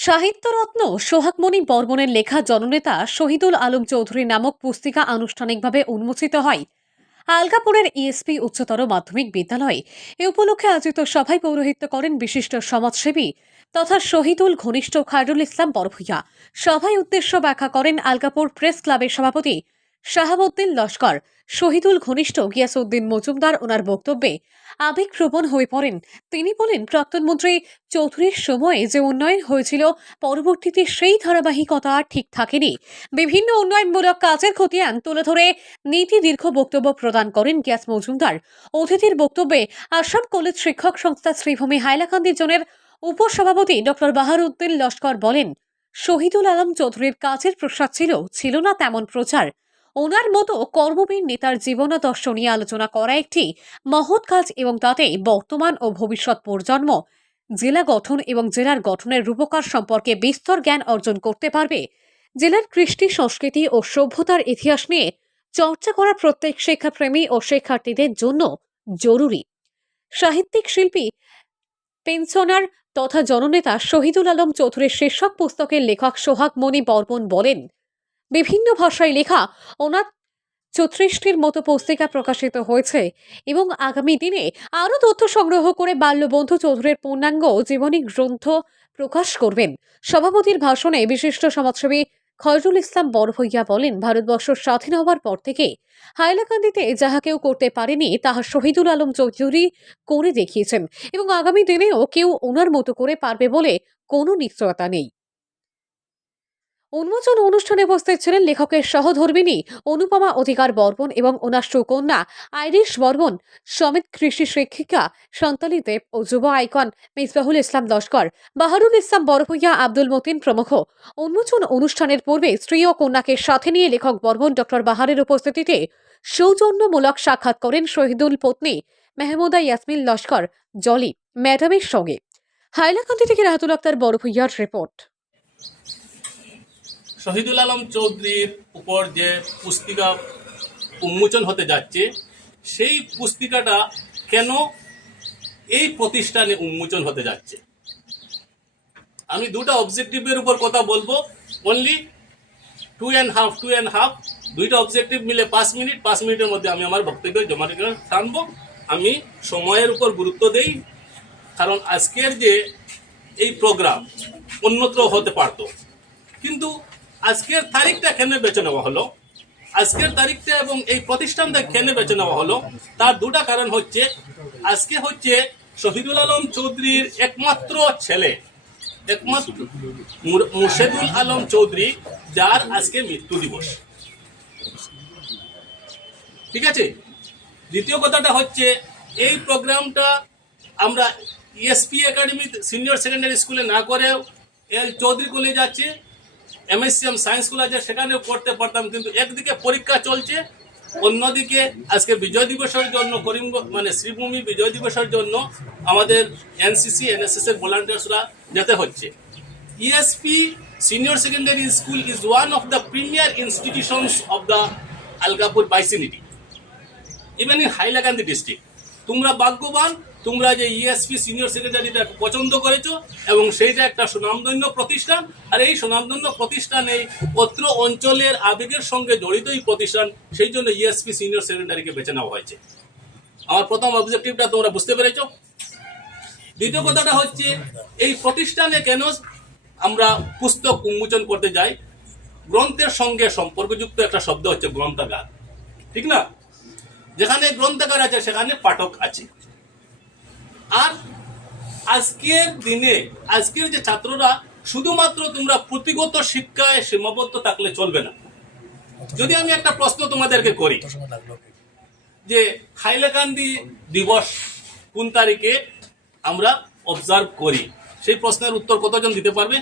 সাহিত্যরত্ন সোহাগমণি বর্মনের লেখা জননেতা শহীদুল আলম চৌধুরী নামক পুস্তিকা আনুষ্ঠানিকভাবে উন্মোচিত হয়। আলগাপুরের ইএসপি উচ্চতর মাধ্যমিক বিদ্যালয়ে এ উপলক্ষে আয়োজিত সভায় পৌরোহিত্য করেন বিশিষ্ট সমাজসেবী তথা শহীদুল ঘনিষ্ঠ খায়রুল ইসলাম বরভুইয়া সভায় উদ্দেশ্য ব্যাখ্যা করেন আলগাপুর প্রেস ক্লাবের সভাপতি শাহাবুদ্দিন লস্কর, শহীদুল ঘনিষ্ঠ গিয়াসউদ্দিন মজুমদার ওনার বক্তব্যে আবেগপ্রবণ হয়ে পড়েন। তিনি বলেন, প্রাক্তন মন্ত্রী চৌধুরীর সময়ে যে উন্নয়ন হয়েছিল, পরবর্তীতে সেই ধারাবাহিকতা ঠিক থাকেনি। বিভিন্ন উন্নয়নমূলক কাজের খতিয়ান তুলে ধরে নীতি দীর্ঘ বক্তব্য প্রদান করেন গ্যাস মজুমদার। অতিথির বক্তব্যে আসাম কলেজ শিক্ষক সংস্থা শ্রীভূমি হাইলাকান্দি জোনের উপসভাপতি ডক্টর বাহারউদ্দিন লস্কর বলেন, শহীদুল আলম চৌধুরীর কাজের প্রসাদ ছিল ছিল না তেমন প্রচার। ওনার মতো কর্মবীর নেতার জীবনাদর্শ নিয়ে আলোচনা করা একটি মহৎ কাজ এবং তাতে বর্তমান ও ভবিষ্যৎ প্রজন্ম জেলা গঠন এবং জেলার গঠনের রূপকার সম্পর্কে বিস্তর জ্ঞান অর্জন করতে পারবে। জেলার কৃষ্টি সংস্কৃতি ও সভ্যতার ইতিহাস নিয়ে চর্চা করা প্রত্যেক শিক্ষাপ্রেমী ও শিক্ষার্থীদের জন্য জরুরি। সাহিত্যিক শিল্পী, পেনশনার তথা জননেতা শহীদুল আলম চৌধুরীর শীর্ষক পুস্তকের লেখক সোহাগ মণি বর্মন বলেন বিভিন্ন ভাষায় লেখা ওনার চৌত্রিশটির মতো পুস্তিকা প্রকাশিত হয়েছে এবং আগামী দিনে আরও তথ্য সংগ্রহ করে বাল্যবন্ধু চৌধুরীর পূর্ণাঙ্গ জীবনী গ্রন্থ প্রকাশ করবেন। সভাপতির ভাষণে বিশিষ্ট সমাজসেবী খয়রুল ইসলাম বড়ভইয়া বলেন, ভারতবর্ষ স্বাধীন হওয়ার পর থেকে হাইলাকান্দিতে যাহা কেউ করতে পারেনি, তাহা শহীদুল আলম চৌধুরী করে দেখিয়েছেন এবং আগামী দিনেও কেউ ওনার মতো করে পারবে বলে কোনো নিশ্চয়তা নেই। উন্মোচন অনুষ্ঠানে উপস্থিত ছিলেন লেখকের সহধর্মিনী অনুপমা অধিকার বর্মন এবং ওনার সুকন্যা আইরিশ বর্মন, সমেত কৃষি শিক্ষিকা সন্তালি দেব ও যুব আইকন মিসবাহুল ইসলাম লস্কর, বাহারুল ইসলাম বড়ভূইয়া আব্দুল মতিন প্রমুখ। উন্মোচন অনুষ্ঠানের পূর্বে স্ত্রী ও কন্যাকে সাথে নিয়ে লেখক বর্মন ডক্টর বাহারের উপস্থিতিতে সৌজন্যমূলক সাক্ষাৎ করেন শহীদুল পত্নী মেহমুদা ইয়াসমিন লস্কর, জলি, ম্যাডামের সঙ্গে। হাইলাকান্দি থেকে রাহাতুল আক্তার বড়ভূইয়ার রিপোর্ট। শহীদুল আলম চৌধুরীর উপর যে পুস্তিকা উন্মোচন হতে যাচ্ছে, সেই পুস্তিকাটা কেন এই প্রতিষ্ঠানে উন্মোচন হতে যাচ্ছে? আমি দুটা অবজেক্টিভের উপর কথা বলব। Only two and half two and half দুইটা অবজেক্টিভ মিলে পাঁচ মিনিট, পাঁচ মিনিটের মধ্যে আমি আমার বক্তব্য জমা রেখে থামবো। আমি সময়ের উপর গুরুত্ব দেই, কারণ আজকের যে এই প্রোগ্রাম অন্যত্র হতে পারতো। আজকের তারিখটা কেন বেছে নেওয়া হলো? আজকের তারিখটা এবং এই প্রতিষ্ঠানটা কেন বেছে নেওয়া হলো? তার দুটা কারণ হচ্ছে, আজকে হচ্ছে শহীদুল আলম চৌধুরীর একমাত্র ছেলে, একমাত্র মুর- মুর্শেদুল আলম চৌধুরী, যার আজকে মৃত্যু দিবস। ঠিক আছে? দ্বিতীয় কথাটা হচ্ছে, এই প্রোগ্রামটা আমরা ইএসপি একাডেমি সিনিয়র সেকেন্ডারি স্কুলে না করেও এল চৌধুরী কলেজ আছে এমএসসিএম সায়েন্স আছে, সেখানেও করতে পারতাম, কিন্তু একদিকে পরীক্ষা চলছে, অন্যদিকে আজকে বিজয় দিবসের জন্য করিমগঞ্জ মানে শ্রীভূমি বিজয় দিবসের জন্য আমাদের এনসিসি এনএসএস এর ভলান্টিয়ার্সরা যেতে হচ্ছে। ESP senior secondary school is one of the premier institutions of the Algapur vicinity even in Hailakandi district তোমরা ভাগ্যবান তোমরা যে ইএসপি সিনিয়র সেক্রেটারিটা পছন্দ করেছ এবং সেইটা একটা সুনামধন্য প্রতিষ্ঠান। আর এই সুনামধন্য প্রতিষ্ঠান এই অত্র অঞ্চলের আবেগের সঙ্গে জড়িত এই প্রতিষ্ঠান, সেই জন্য ইএসপি সিনিয়র সেক্রেটারিকে বেছে নেওয়া হয়েছে। আমার প্রথম অবজেক্টিভটা তোমরা বুঝতে পেরেছ। দ্বিতীয় কথাটা হচ্ছে, এই প্রতিষ্ঠানে কেন আমরা পুস্তক উন্মোচন করতে যাই? গ্রন্থের সঙ্গে সম্পর্কযুক্ত একটা শব্দ হচ্ছে গ্রন্থাগার। ঠিক না? যেখানে গ্রন্থাগার আছে, সেখানে পাঠক আছে। আর আজকের দিনে, আজকের যে ছাত্ররা, শুধুমাত্র তোমরা পুঁথিগত শিক্ষায় সীমাবদ্ধ থাকলে চলবে না। যদি আমি একটা প্রশ্ন তোমাদেরকে করি, যে হাইলাকান্দি দিবস কোন তারিখে আমরা অবজার্ভ করি? সেই প্রশ্নের উত্তর কতজন দিতে পারবে?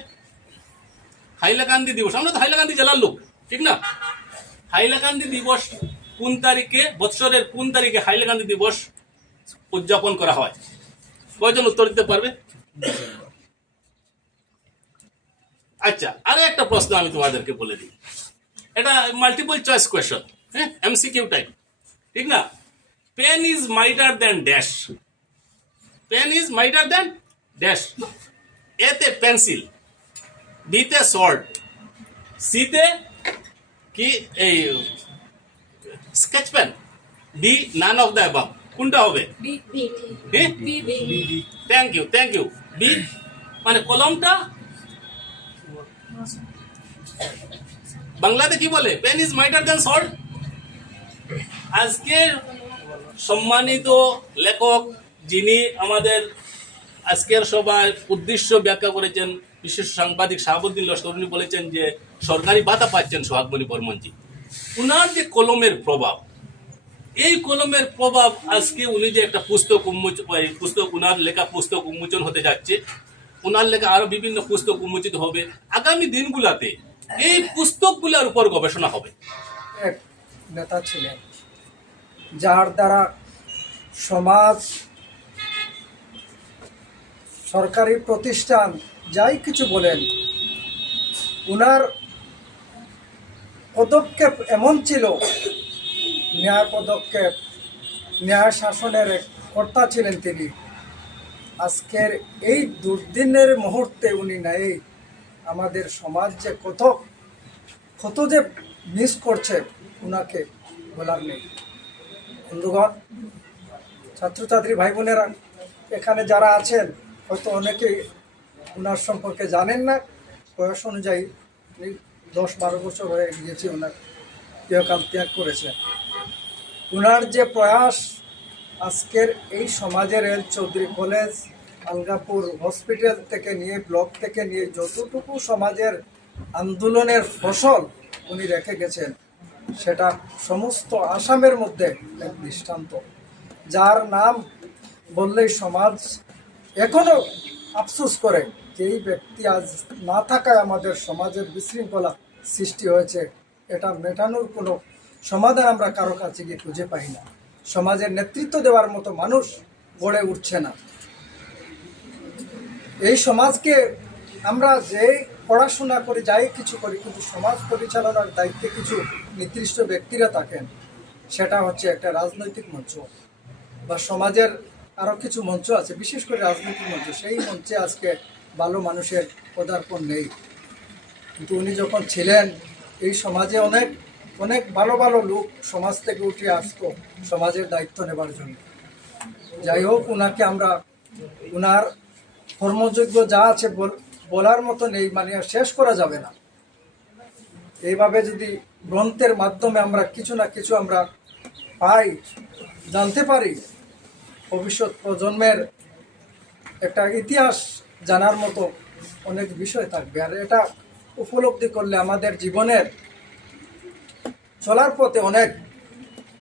হাইলাকান্দি দিবস, আমরা তো হাইলাকান্দি জেলার লোক, ঠিক না? হাইলাকান্দি দিবস কোন তারিখে, বৎসরের কোন তারিখে হাইলাকান্দি দিবস উদযাপন করা হয়? কয়জন উত্তর দিতে পারবে? আচ্ছা আরও একটা প্রশ্ন আমি তোমাদেরকে বলে দিই। এটা মাল্টিপল চয়েস কোয়েশ্চন হ্যাঁ? এমসিকিউ টাইপ ঠিক না? Pen is mightier than dash pen is mightier than dash এতে পেন্সিল বিতে সল্ট সিতে কি, এই sketch pen D none of the above কোনটা হবে? Thank you thank you B মানে কলমটা? বাংলাতে কি বলে? Pen is mightier than salt আজকের সম্মানিত লেখক যিনি আমাদের আজকের সভায় উদ্দেশ্য ব্যাখ্যা করেছেন বিশেষ সাংবাদিক শাহাবুদ্দিন লস্কর উনি বলেছেন যে সরকারি ভাতা পাচ্ছেন সোহাগমণি বর্মনজি। উনার যে কলমের প্রভাব এই কলমের প্রভাব আজকে উনি যে একটা পুস্তক উন্মোচন পুস্তক, উনার লেখা পুস্তক উন্মোচন হতে যাচ্ছে। উনার লেখা আরও বিভিন্ন পুস্তক উন্মোচিত হবে। আগামী দিনগুলাতে এই পুস্তকগুলোর উপর গবেষণা হবে। এক নেতা ছিলেন, যার দ্বারা সমাজ, সরকারি প্রতিষ্ঠান, যাই কিছু বলেন, উনার পদক্ষেপ এমন ছিল ন্যায় পদক্ষেপ, ন্যায় শাসনের কর্তা ছিলেন তিনি। আজকের এই দুর্দিনের মুহূর্তে উনি নাই। আমাদের সমাজ যে কত কত যে মিস করছে ওনাকে বলার নেই। বন্ধুগণ, ছাত্রছাত্রী ভাই বোনেরা, এখানে যারা আছেন, হয়তো অনেকেই ওনার সম্পর্কে জানেন না। বয়স অনুযায়ী দশ বারো বছর হয়ে গিয়েছে ওনার ইহকাল ত্যাগ করেছে। ওনার যে প্রয়াস আজকের এই সমাজের L Chowdhury college, Algapur hospital থেকে নিয়ে, ব্লক থেকে নিয়ে যতটুকু সমাজের আন্দোলনের ফসল উনি রেখে গেছেন, সেটা সমস্ত আসামের মধ্যে এক দৃষ্টান্ত। যার নাম বললেই সমাজ এখনও আফসোস করে যে এই ব্যক্তি আজ না থাকায় আমাদের সমাজের বিশৃঙ্খলা সৃষ্টি হয়েছে। এটা মেটানোর কোনো সমাধান আমরা কারও কাছে গিয়ে খুঁজে পাই না। সমাজের নেতৃত্ব দেওয়ার মতো মানুষ গড়ে উঠছে না। এই সমাজকে আমরা যে পড়াশোনা করি, যাই কিছু করি, কিন্তু সমাজ পরিচালনার দায়িত্বে কিছু নির্দিষ্ট ব্যক্তিরা থাকেন, সেটা হচ্ছে একটা রাজনৈতিক মঞ্চ বা সমাজের আরও কিছু মঞ্চ আছে, বিশেষ করে রাজনৈতিক মঞ্চ। সেই মঞ্চে আজকে ভালো মানুষের পদার্পণ নেই। কিন্তু উনি যখন ছিলেন, এই সমাজে অনেক অনেক ভালো ভালো লোক সমাজ থেকে উঠে আসতো সমাজের দায়িত্ব নেবার জন্য। যাই হোক ওনাকে আমরা ওনার কর্মযোগ্য যা আছে বল- বলার মতো নেই মানে শেষ করা যাবে না। এইভাবে যদি গ্রন্থের মাধ্যমে আমরা কিছু না কিছু আমরা পাই, জানতে পারি, ভবিষ্যৎ প্রজন্মের একটা ইতিহাস জানার মতো অনেক বিষয় থাকবে। আর এটা উপলব্ধি করলে আমাদের জীবনের চলার পথে অনেক